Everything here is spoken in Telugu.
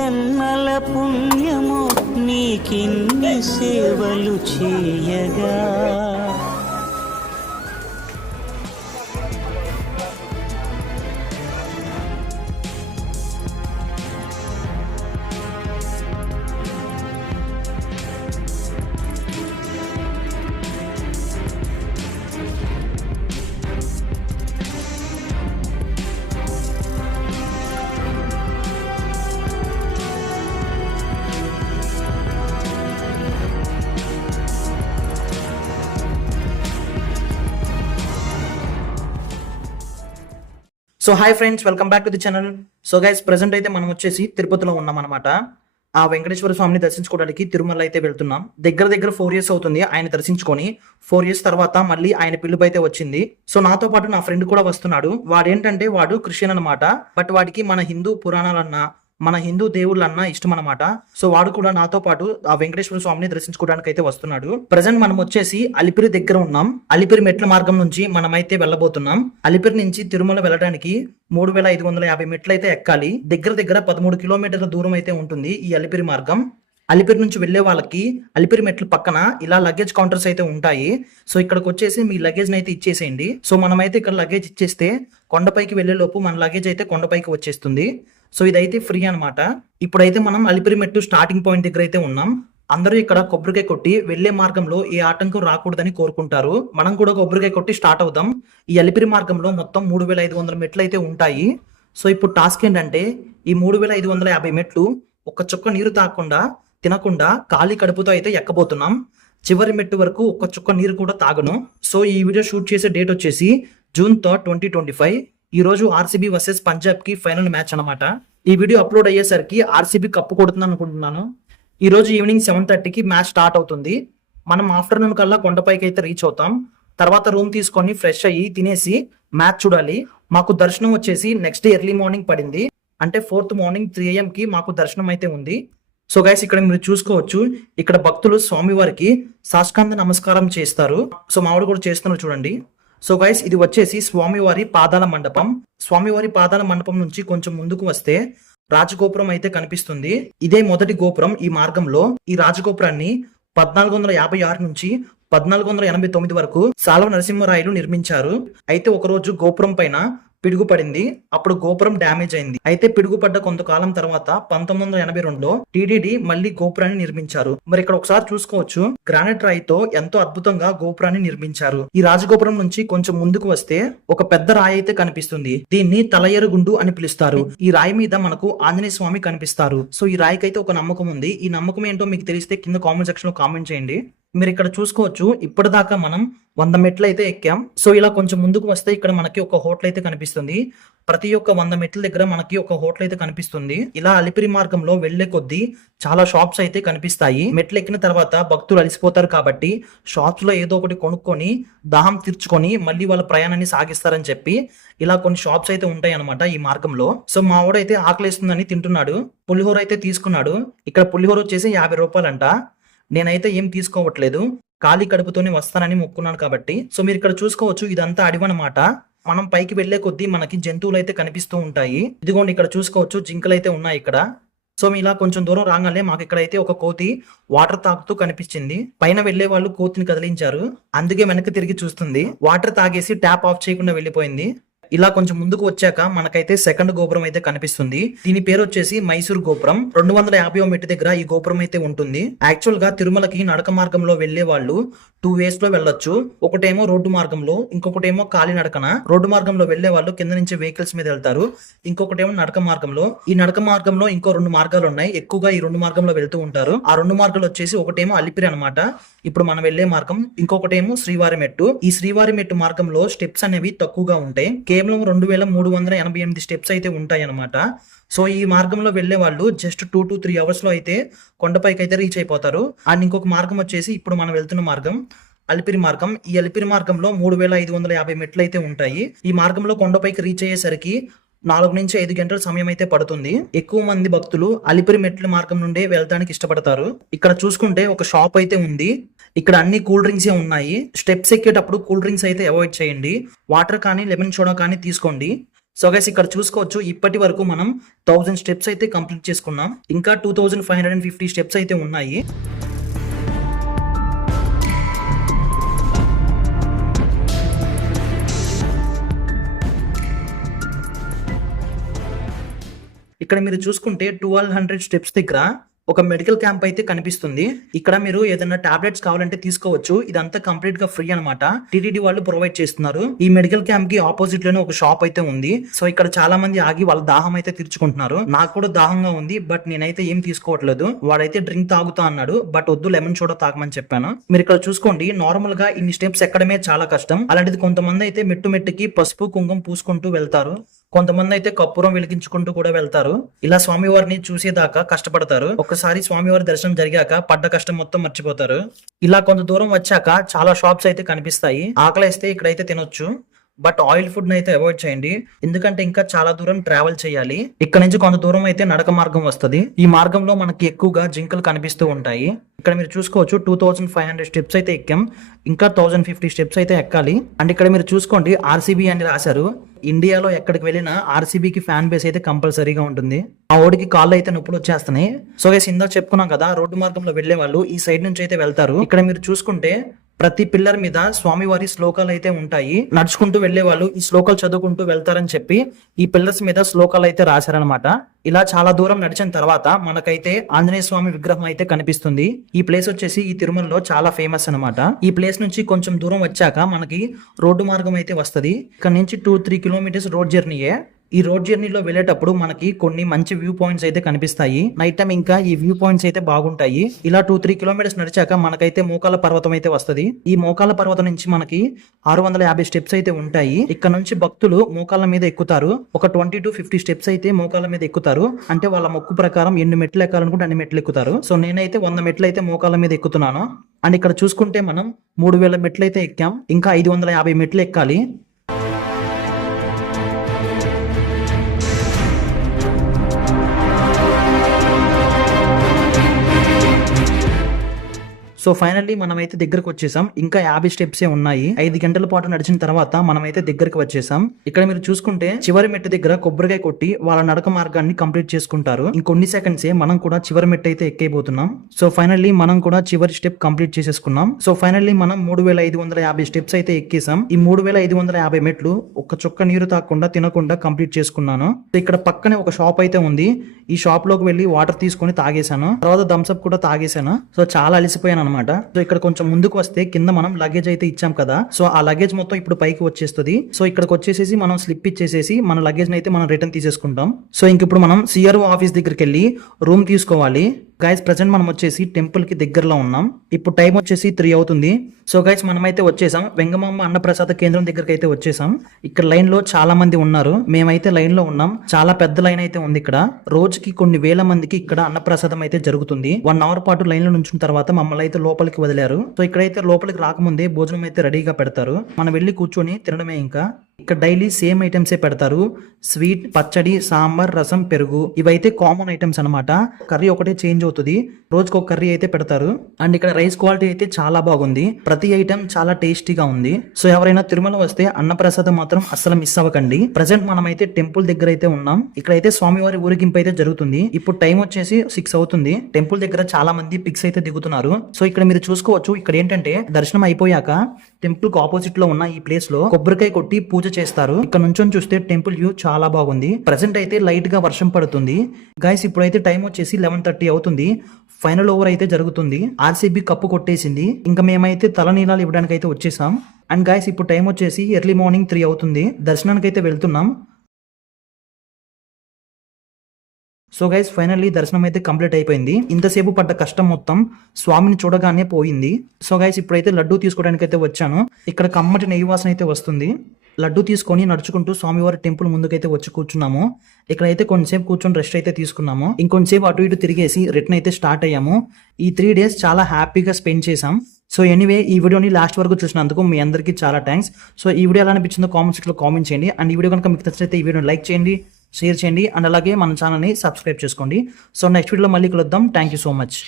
జన్మల పుణ్యము నీకిన్ని సేవలు చేయగా. So hi friends, welcome back to the channel. So guys, present అయితే మనం వచ్చేసి తిరుపతిలో ఉన్నాం అనమాట. ఆ వెంకటేశ్వర స్వామిని దర్శించుకోవడానికి తిరుమల అయితే వెళ్తున్నాం. దగ్గర 4 years అవుతుంది ఆయన దర్శించుకొని. 4 years తర్వాత మళ్ళీ ఆయన పిలుపు అయితే వచ్చింది. సో నాతో పాటు నా ఫ్రెండ్ కూడా వస్తున్నాడు. వాడేంటంటే వాడు క్రిస్టియన్ అనమాట. బట్ వాడికి మన హిందూ పురాణాలన్నా మన హిందూ దేవుళ్ళన్నా ఇష్టం అనమాట. సో వాడు కూడా నాతో పాటు ఆ వెంకటేశ్వర స్వామిని దర్శించుకోవడానికి అయితే వస్తున్నాడు. ప్రజెంట్ మనం వచ్చేసి అలిపిరి దగ్గర ఉన్నాం. అలిపిరి మెట్ల మార్గం నుంచి మనమైతే వెళ్ళబోతున్నాం. అలిపిరి నుంచి తిరుమల వెళ్ళడానికి 3550 మెట్లు అయితే ఎక్కాలి. దగ్గర 13 కిలోమీటర్ల దూరం అయితే ఉంటుంది ఈ అలిపిరి మార్గం. అలిపిరి నుంచి వెళ్లే వాళ్ళకి అలిపిరి మెట్లు పక్కన ఇలా లగేజ్ కౌంటర్స్ అయితే ఉంటాయి. సో ఇక్కడికి వచ్చేసి మీ లగేజ్ అయితే ఇచ్చేసేయండి. సో మనమైతే ఇక్కడ లగేజ్ ఇచ్చేస్తే కొండపైకి వెళ్లే లోపు మన లగేజ్ అయితే కొండపైకి వచ్చేస్తుంది. సో ఇదైతే ఫ్రీ అనమాట. ఇప్పుడైతే మనం అలిపిరి మెట్టు స్టార్టింగ్ పాయింట్ దగ్గర అయితే ఉన్నాం. అందరూ ఇక్కడ కొబ్బరికాయ కొట్టి వెళ్లే మార్గంలో ఏ ఆటంకం రాకూడదని కోరుకుంటారు. మనం కూడా కొబ్బరికాయ కొట్టి స్టార్ట్ అవుదాం. ఈ అలిపిరి మార్గంలో మొత్తం 3500 మెట్లు అయితే ఉంటాయి. సో ఇప్పుడు టాస్క్ ఏంటంటే ఈ 3550 మెట్లు ఒక్క చుక్క నీరు తాగకుండా తినకుండా ఖాళీ కడుపుతో అయితే ఎక్కబోతున్నాం. చివరి మెట్టు వరకు ఒక్క చుక్క నీరు కూడా తాగను. సో ఈ వీడియో షూట్ చేసే డేట్ వచ్చేసి June 3, 2025. ఈ రోజు ఆర్సీబీ వర్సెస్ పంజాబ్ కి ఫైనల్ మ్యాచ్ అనమాట. ఈ వీడియో అప్లోడ్ అయ్యేసరికి ఆర్సీబీ కప్పు కొడుతుంది అనుకుంటున్నాను. ఈ రోజు ఈవినింగ్ 7:30కి మ్యాచ్ స్టార్ట్ అవుతుంది. మనం ఆఫ్టర్నూన్ కల్లా కొండపైకి అయితే రీచ్ అవుతాం. తర్వాత రూమ్ తీసుకొని ఫ్రెష్ అయ్యి తినేసి మ్యాచ్ చూడాలి. మాకు దర్శనం వచ్చేసి నెక్స్ట్ డే ఎర్లీ మార్నింగ్ పడింది. అంటే 4th morning 3 AM కి మాకు దర్శనం అయితే ఉంది. సో గైస్, ఇక్కడ మీరు చూసుకోవచ్చు, ఇక్కడ భక్తులు స్వామివారికి సాష్టాంగ నమస్కారం చేస్తారు. సో మావిడ కూడా చేస్తున్నారు చూడండి. సో గైస్, ఇది వచ్చేసి స్వామివారి పాదాల మండపం. స్వామివారి పాదాల మండపం నుంచి కొంచెం ముందుకు వస్తే రాజగోపురం అయితే కనిపిస్తుంది. ఇదే మొదటి గోపురం ఈ మార్గంలో. ఈ రాజగోపురాన్ని 1456 నుంచి 1489 వరకు సాల్వ నరసింహరాయలు నిర్మించారు. అయితే ఒకరోజు గోపురం పైన పిడుగు పడింది. అప్పుడు గోపురం డ్యామేజ్ అయింది. అయితే పిడుగు పడ్డ కొంతకాలం తర్వాత 1982లో టీటీడీ మళ్ళీ గోపురాన్ని నిర్మించారు. మరి ఇక్కడ ఒకసారి చూసుకోవచ్చు, గ్రానైట్ రాయితో ఎంతో అద్భుతంగా గోపురాన్ని నిర్మించారు. ఈ రాజగోపురం నుంచి కొంచెం ముందుకు వస్తే ఒక పెద్ద రాయి అయితే కనిపిస్తుంది. దీన్ని తలయేరుగుండు అని పిలుస్తారు. ఈ రాయి మీద మనకు ఆంజనేయ స్వామి కనిపిస్తారు. సో ఈ రాయికి అయితే ఒక నమ్మకం ఉంది. ఈ నమ్మకం ఏంటో మీకు తెలిస్తే కింద కామెంట్ సెక్షన్ లో కామెంట్ చేయండి. మీరు ఇక్కడ చూసుకోవచ్చు, ఇప్పటిదాకా మనం 100 మెట్లు అయితే ఎక్కాం. సో ఇలా కొంచెం ముందుకు వస్తే ఇక్కడ మనకి ఒక హోటల్ అయితే కనిపిస్తుంది. ప్రతి ఒక్క 100 మెట్ల దగ్గర మనకి ఒక హోటల్ అయితే కనిపిస్తుంది. ఇలా అలిపిరి మార్గంలో వెళ్లే కొద్దీ చాలా షాప్స్ అయితే కనిపిస్తాయి. మెట్లు ఎక్కిన తర్వాత భక్తులు అలసిపోతారు కాబట్టి షాప్స్ లో ఏదో ఒకటి కొనుక్కొని దాహం తీర్చుకొని మళ్ళీ వాళ్ళ ప్రయాణాన్ని సాగిస్తారని చెప్పి ఇలా కొన్ని షాప్స్ అయితే ఉంటాయి అనమాట ఈ మార్గంలో. సో మా వాడైతే ఆకలిస్తుందని తింటున్నాడు. పులిహోర అయితే తీసుకున్నాడు. ఇక్కడ పులిహోర వచ్చేసి 50 రూపాయలంట. నేనైతే ఏం తీసుకోవట్లేదు, ఖాళీ కడుపుతోనే వస్తానని మొక్కున్నాను కాబట్టి. సో మీరు ఇక్కడ చూసుకోవచ్చు, ఇదంతా అడవనమాట. మనం పైకి వెళ్లే కొద్దీ మనకి జంతువులు అయితే కనిపిస్తూ ఉంటాయి. ఇదిగోండి, ఇక్కడ చూసుకోవచ్చు జింకలు అయితే ఉన్నాయి ఇక్కడ. సో ఇలా కొంచెం దూరం రాగానే మాకు ఇక్కడైతే ఒక కోతి వాటర్ తాగుతూ కనిపించింది. పైన వెళ్లే వాళ్ళు కోతిని కదిలించారు, అందుకే వెనక్కి తిరిగి చూస్తుంది. వాటర్ తాగేసి ట్యాప్ ఆఫ్ చేయకుండా వెళ్ళిపోయింది. ఇలా కొంచెం ముందుకు వచ్చాక మనకైతే సెకండ్ గోపురం అయితే కనిపిస్తుంది. దీని పేరు వచ్చేసి మైసూర్ గోపురం. 250వ మెట్టు దగ్గర ఈ గోపురం అయితే ఉంటుంది. యాక్చువల్ గా తిరుమలకి నడక మార్గంలో వెళ్లే వాళ్ళు 2 ways లో వెళ్ళొచ్చు. ఒకటేమో రోడ్డు మార్గంలో, ఇంకొకటేమో కాలి నడకన. రోడ్డు మార్గంలో వెళ్లే వాళ్ళు కింద నుంచి వెహికల్స్ మీద వెళ్తారు. ఇంకొకటేమో నడక మార్గంలో. ఈ నడక మార్గంలో ఇంకో 2 మార్గాలు ఉన్నాయి. ఎక్కువగా ఈ 2 మార్గంలో వెళ్తూ ఉంటారు. ఆ 2 మార్గాలు వచ్చేసి ఒకటేమో అలిపిరి అనమాట, ఇప్పుడు మనం వెళ్లే మార్గం. ఇంకొకటేమో శ్రీవారి మెట్టు. ఈ శ్రీవారి మెట్టు మార్గంలో స్టెప్స్ అనేవి తక్కువగా ఉంటాయి. కేవలం 2388 స్టెప్స్ అయితే ఉంటాయి అనమాట. సో ఈ మార్గంలో వెళ్లే వాళ్ళు జస్ట్ 2 to 3 hours లో అయితే కొండపైకి అయితే రీచ్ అయిపోతారు. అండ్ ఇంకొక మార్గం వచ్చేసి ఇప్పుడు మనం వెళ్తున్న మార్గం అలిపిరి మార్గం. ఈ అలిపిరి మార్గంలో 3550 మెట్లు అయితే ఉంటాయి. ఈ మార్గంలో కొండపైకి రీచ్ అయ్యేసరికి 4 నుంచి 5 గంటల సమయం అయితే పడుతుంది. ఎక్కువ మంది భక్తులు అలిపిరి మెట్ల మార్గం నుండే వెళ్తానికి ఇష్టపడతారు. ఇక్కడ చూసుకుంటే ఒక షాప్ అయితే ఉంది. ఇక్కడ అన్ని కూల్ డ్రింక్స్ ఉన్నాయి. స్టెప్స్ ఎక్కేటప్పుడు కూల్ డ్రింక్స్ అయితే అవాయిడ్ చేయండి. వాటర్ కానీ లెమన్ సోడా కానీ తీసుకోండి. సో గైస్ ఇక్కడ చూసుకోవచ్చు ఇప్పటి వరకు మనం 1000 స్టెప్స్ అయితే కంప్లీట్ చేసుకున్నాం. ఇంకా 2550 స్టెప్స్ అయితే ఉన్నాయి. ఇక్కడ మీరు చూసుకుంటే 1200 స్టెప్స్ దగ్గర ఒక మెడికల్ క్యాంప్ అయితే కనిపిస్తుంది. ఇక్కడ మీరు ఏదైనా టాబ్లెట్స్ కావాలంటే తీసుకోవచ్చు. ఇదంతా కంప్లీట్ గా ఫ్రీ అనమాట. టీటీడీ వాళ్ళు ప్రొవైడ్ చేస్తున్నారు. ఈ మెడికల్ క్యాంప్ కి ఆపోజిట్ లోనే ఒక షాప్ అయితే ఉంది. సో ఇక్కడ చాలా మంది ఆగి వాళ్ళ దాహం అయితే తీర్చుకుంటున్నారు. నాకు కూడా దాహంగా ఉంది, బట్ నేనైతే ఏం తీసుకోవట్లేదు. వాడైతే డ్రింక్ తాగుతా అన్నాడు, బట్ వద్దు లెమన్ సోడా తాగమని చెప్పాను. మీరు ఇక్కడ చూసుకోండి, నార్మల్ గా ఇన్ని స్టెప్స్ ఎక్కడమే చాలా కష్టం. అలాంటిది కొంతమంది అయితే మెట్టు మెట్టుకి పసుపు కుంకుమ పూసుకుంటూ వెళ్తారు. కొంతమంది అయితే కర్పూరం వెలిగించుకుంటూ కూడా వెళ్తారు. ఇలా స్వామివారిని చూసేదాకా కష్టపడతారు. ఒకసారి స్వామివారి దర్శనం జరిగాక పడ్డ కష్టం మొత్తం మర్చిపోతారు. ఇలా కొంత దూరం వచ్చాక చాలా షాప్స్ అయితే కనిపిస్తాయి. ఆకలిస్తే ఇక్కడైతే తినొచ్చు, బట్ ఆయిల్ ఫుడ్ అయితే అవాయిడ్ చేయండి, ఎందుకంటే ఇంకా చాలా దూరం ట్రావెల్ చేయాలి. ఇక్కడ నుంచి కొంత దూరం అయితే నడక మార్గం వస్తుంది. ఈ మార్గంలో మనకి ఎక్కువగా జింకలు కనిపిస్తూ ఉంటాయి. ఇక్కడ మీరు చూసుకోవచ్చు 2500 స్టెప్స్ అయితే ఎక్కాం. ఇంకా 1050 స్టెప్స్ అయితే ఎక్కాలి. అండ్ ఇక్కడ మీరు చూసుకోండి ఆర్సీబీ అని రాశారు. ఇండియాలో ఎక్కడికి వెళ్ళినా ఆర్సీబీకి ఫ్యాన్ బేస్ అయితే కంపల్సరీగా ఉంటుంది. ఆ ఓడికి కాళ్ళు అయితే నొప్పులు వచ్చేస్తున్నాయి. సో గైస్ ఇందాక చెప్పుకున్నాం కదా, రోడ్డు మార్గంలో వెళ్లే వాళ్ళు ఈ సైడ్ నుంచి అయితే వెళ్తారు. ఇక్కడ మీరు చూసుకుంటే ప్రతి పిల్లర్ మీద స్వామివారి శ్లోకాలు అయితే ఉంటాయి. నడుచుకుంటూ వెళ్లే వాళ్ళు ఈ శ్లోకాలు చదువుకుంటూ వెళ్తారని చెప్పి ఈ పిల్లర్స్ మీద శ్లోకాలు అయితే రాశారనమాట. ఇలా చాలా దూరం నడిచిన తర్వాత మనకైతే ఆంజనేయ స్వామి విగ్రహం అయితే కనిపిస్తుంది. ఈ ప్లేస్ వచ్చేసి ఈ తిరుమలలో చాలా ఫేమస్ అనమాట. ఈ ప్లేస్ నుంచి కొంచెం దూరం వచ్చాక మనకి రోడ్డు మార్గం అయితే వస్తది. ఇక్కడ నుంచి 2-3 కిలోమీటర్స్ రోడ్ జర్నీయే. ఈ రోడ్ జర్నీలో వెళ్ళేటప్పుడు మనకి కొన్ని మంచి వ్యూ పాయింట్స్ అయితే కనిపిస్తాయి. నైట్ టైం ఇంకా ఈ వ్యూ పాయింట్స్ అయితే బాగుంటాయి. ఇలా 2-3 కిలోమీటర్స్ నడిచాక మనకైతే మోకాల పర్వతం అయితే వస్తది. ఈ మోకాల పర్వతం నుంచి మనకి 650 స్టెప్స్ అయితే ఉంటాయి. ఇక్కడ నుంచి భక్తులు మోకాళ్ళ మీద ఎక్కుతారు. ఒక 20-50 స్టెప్స్ అయితే మోకాళ్ళ మీద ఎక్కుతారు. అంటే వాళ్ళ మొక్కు ప్రకారం ఎన్ని మెట్లు ఎక్కాలనుకుంటే అన్ని మెట్లు ఎక్కుతారు. సో నేనైతే 100 మెట్లు అయితే మోకాళ్ళ మీద ఎక్కుతున్నాను. అండ్ ఇక్కడ చూసుకుంటే మనం 3000 మెట్లు అయితే ఎక్కాం. ఇంకా 550 మెట్లు ఎక్కాలి. సో ఫైనల్లీ మనమైతే దగ్గరకు వచ్చేసాం. ఇంకా 50 స్టెప్సే ఉన్నాయి. 5 గంటల పాటు నడిచిన తర్వాత మనమైతే దగ్గరకు వచ్చేసాం. ఇక్కడ మీరు చూసుకుంటే చివరి మెట్టు దగ్గర కొబ్బరికాయ కొట్టి వాళ్ళ నడక మార్గాన్ని కంప్లీట్ చేసుకుంటారు. ఇంకొన్ని సెకండ్సే మనం కూడా చివరి మెట్టు అయితే ఎక్కైపోతున్నాం. సో ఫైనల్లీ మనం కూడా చివరి స్టెప్ కంప్లీట్ చేసేసుకున్నాం. సో ఫైనల్లీ మనం 3550 స్టెప్స్ అయితే ఎక్కేసాం. ఈ 3550 మెట్లు ఒక్క చుక్క నీరు తాకుండా తినకుండా కంప్లీట్ చేసుకున్నాను. ఇక్కడ పక్కనే ఒక షాప్ అయితే ఉంది. ఈ షాప్ లోకి వెళ్ళి వాటర్ తీసుకొని తాగేశాను. తర్వాత థమ్స్అప్ కూడా తాగేశాను. సో చాలా అలిసిపోయాను అనమాట. సో ఇక్కడ కొంచెం ముందుకు వస్తే కింద మనం లగేజ్ అయితే ఇచ్చాం కదా, సో ఆ లగేజ్ మొత్తం ఇప్పుడు పైకి వచ్చేస్తుంది. సో ఇక్కడికి వచ్చేసేసి మనం స్లిప్ ఇచ్చేసేసి మన లగేజ్ అయితే మనం రిటర్న్ తీసేసుకుంటాం. సో ఇంక ఇప్పుడు మనం సిఆర్ఓ ఆఫీస్ దగ్గరికి వెళ్ళి రూమ్ తీసుకోవాలి. గైస్ ప్రెసెంట్ మనం వచ్చేసి టెంపుల్ కి దగ్గరలో ఉన్నాం. ఇప్పుడు టైం వచ్చేసి 3 అవుతుంది. సో గైస్ మనమైతే వచ్చేసాం. వెంగమాంబ అన్నప్రసాద కేంద్రం దగ్గరికి అయితే వచ్చేసాం. ఇక్కడ లైన్ లో చాలా మంది ఉన్నారు. మేమైతే లైన్ లో ఉన్నాం. చాలా పెద్ద లైన్ అయితే ఉంది. ఇక్కడ రోజుకి కొన్ని వేల మందికి ఇక్కడ అన్నప్రసాదం అయితే జరుగుతుంది. 1 అవర్ పాటు లైన్ లో నుంచిన తర్వాత మమ్మల్ని అయితే లోపలికి వదిలారు. సో ఇక్కడైతే లోపలికి రాకముందే భోజనం అయితే రెడీగా పెడతారు. మనం వెళ్ళి కూర్చొని తినడమే. ఇంకా ఇక్కడ డైలీ సేమ్ ఐటమ్సే పెడతారు. స్వీట్, పచ్చడి, సాంబార్, రసం, పెరుగు ఇవైతే కామన్ ఐటమ్స్ అనమాట. కర్రీ ఒకటే చేంజ్ అవుతుంది. రోజుకు ఒక కర్రీ అయితే పెడతారు. అండ్ ఇక్కడ రైస్ క్వాలిటీ అయితే చాలా బాగుంది. ప్రతి ఐటమ్ చాలా టేస్టీగా ఉంది. సో ఎవరైనా తిరుమల వస్తే అన్నప్రసాదం మాత్రం అస్సలు మిస్ అవ్వకండి. ప్రెసెంట్ మనమైతే టెంపుల్ దగ్గర అయితే ఉన్నాం. ఇక్కడైతే స్వామివారి ఊరేగింపు అయితే జరుగుతుంది. ఇప్పుడు టైం వచ్చేసి 6 అవుతుంది. టెంపుల్ దగ్గర చాలా మంది పిక్స్ అయితే దిగుతున్నారు. సో ఇక్కడ మీరు చూసుకోవచ్చు. ఇక్కడ ఏంటంటే దర్శనం అయిపోయాక టెంపుల్ కు ఆపోజిట్ లో ఉన్న ఈ ప్లేస్ లో కొబ్బరికాయ కొట్టి పూజ చేస్తారు. ఇక్కడ నుంచి చూస్తే టెంపుల్ వ్యూ చాలా బాగుంది. ప్రెసెంట్ అయితే లైట్ గా వర్షం పడుతుంది. గైస్ ఇప్పుడైతే టైం వచ్చేసి 11:30 అవుతుంది. ఫైనల్ ఓవర్ అయితే జరుగుతుంది. ఆర్సీబీ కప్పు కొట్టేసింది. ఇంకా మేమైతే తలనీలాలు ఇవ్వడానికి అయితే వచ్చేసాం. అండ్ గైస్ ఇప్పుడు టైం వచ్చేసి ఎర్లీ మార్నింగ్ 3 అవుతుంది. దర్శనానికి అయితే వెళ్తున్నాం. సో గైస్ ఫైనల్లీ దర్శనం అయితే కంప్లీట్ అయిపోయింది. ఇంతసేపు పడ్డ కష్టం మొత్తం స్వామిని చూడగానే పోయింది. సో గైస్ ఇప్పుడైతే లడ్డూ తీసుకోవడానికి అయితే వచ్చాను. ఇక్కడ కమ్మటి నెయ్యి వాసన అయితే వస్తుంది. లడ్డు తీసుకొని నడుచుకుంటూ స్వామివారి టెంపుల్ ముందుకైతే వచ్చి కూర్చున్నాము. ఇక్కడైతే కొంచెంసేపు కూర్చొని రెస్ట్ అయితే తీసుకున్నాము. ఇంకొంచెంసేపు అటు ఇటు తిరిగేసి రిటర్న్ అయితే స్టార్ట్ అయ్యాము. ఈ 3 days చాలా హ్యాపీగా స్పెండ్ చేసాం. సో ఎనీవే ఈ వీడియోని లాస్ట్ వరకు చూసినందుకు మీ అందరికీ చాలా థ్యాంక్స్. సో ఈ వీడియో ఎలా అనిపించిందో కామెంట్ సెక్షన్లో కామెంట్ చేయండి. అండ్ ఈ వీడియో కనుక మీకు నచ్చితే ఈ వీడియోని లైక్ చేయండి, షేర్ చేయండి. అండ్ అలాగే మన ఛానల్ని సబ్స్క్రైబ్ చేసుకోండి. సో నెక్స్ట్ వీడియోలో మళ్ళీ కలుద్దాం. Thank you so much.